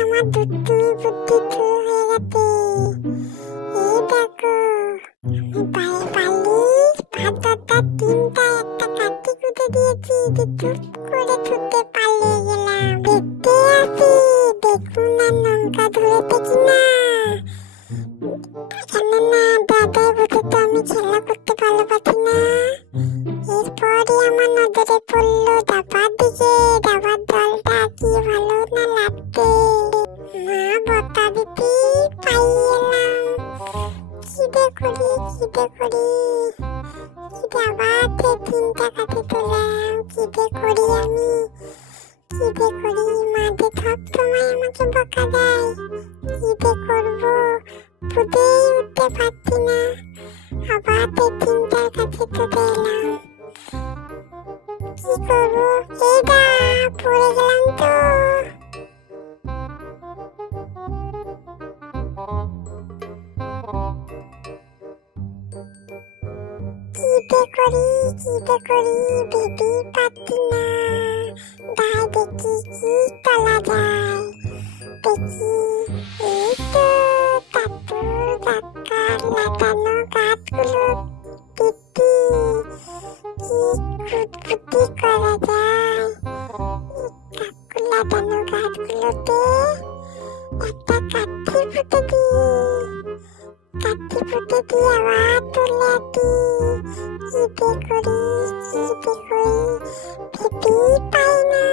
আমার দুষ্টু বুদ্ধি শুরু হয়ে গেছে। এই দেখো, আমি পায়ে পালিশ ভাতটা তিনটা একটা কাটি কুটে দিয়েছি যে চুপ করে ছুটে পালিয়ে গেলাম। দেখতে আসি দেখুন না লঙ্কা ধরেছে কিনা। কেননা দাদাই বসে তো আমি খেলা করতে ভালো পাচ্ছি না। এরপরে আমার নজরে পড়লো দাবার দিকে। দাবার দলটা কি ভালো না লাগছে। মা বতা দিতে পাইয়ে এলাম। খিদে করি আবার তিনটা কাটে তোলাম। খিদে করি মাঝে সব সময় আমাকে বকা দেয়। খিদে করবো ফুটেই উঠতে পারছি না। আবার তিনটার কাছে চলে এলাম। কি করবো? এই দা পড়ে গেলাম তো। খিদে করি ভেবেই পাচ্ছি না। দায় দেখি কি তোলা যায়। দেখি এই তো কাতুর গাছকার লাগানো গাছগুলো দেখি কি খুঁতখুঁতি করা যায়। কাকুর লাগানো গাছগুলোতে একটা কাঠি ফুটে দিয়ে আবার তুলে দিই। খিদে করি ভেবেই পাই না।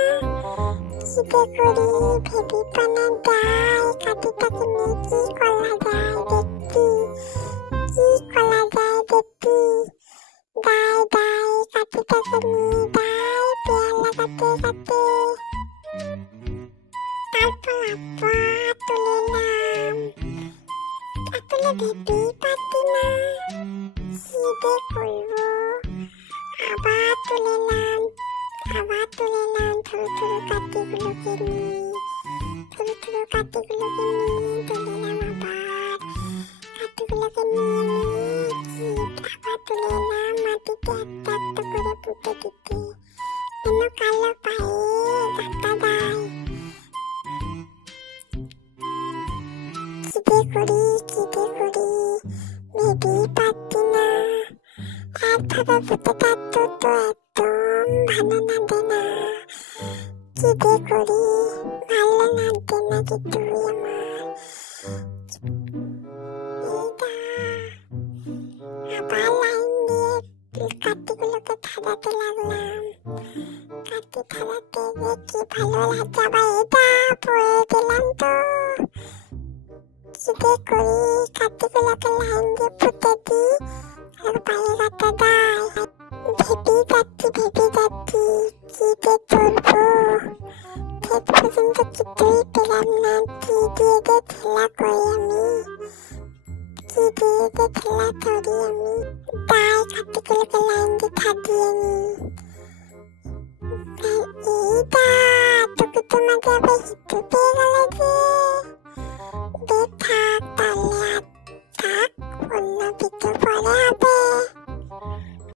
ভেবে পানা দায় কাঠিটাকে নিয়ে কি করা যায় দেখি। দায় কাঠিটাকে নিয়ে পেয়ালা কাটে তারপর আবার তুলে এলাম। আসলে ভেবেই পাচ্ছি না খিদে করবো। আবার তুলে এলাম ছোট কাঠিগুলোকে নিয়ে তুলে এলাম। আবার কাঠিগুলোকে নিয়ে আবার তুলে এলাম মাটিতে একটা একটা করে পুঁতে দিতে। যেন কালো পায়ে ধাক্কা দেয়। খিদে করি ভেবেই পাচ্ছি না। একভাবে পুঁতে থাকতো তো একদম ভালো লাগবে না। খিদে করি ভালো লাগবে না কিছুই আমার। আবার লাইন দিয়ে কাঠিগুলোকে ঠাড়াতে লাগলাম। কাঠি ঠাড়াতে দেখি ভালো লাগছে। আবার এটা পড়ে গেলাম তো। খিদে করি কাঠিগুলোকে লাইন দিয়ে পুঁতে দিই আর পায়ে রাখতে দেয়। ভেবেই যাচ্ছি খিদে ধরবো। শেষ পর্যন্ত কিছুই পেলাম না। কি দিয়ে যে খেলা করি আমি। দায় কাঠিগুলোকে লাইন দিয়ে খাটিয়ে নি। এইটা তোকে তোমাকে আবার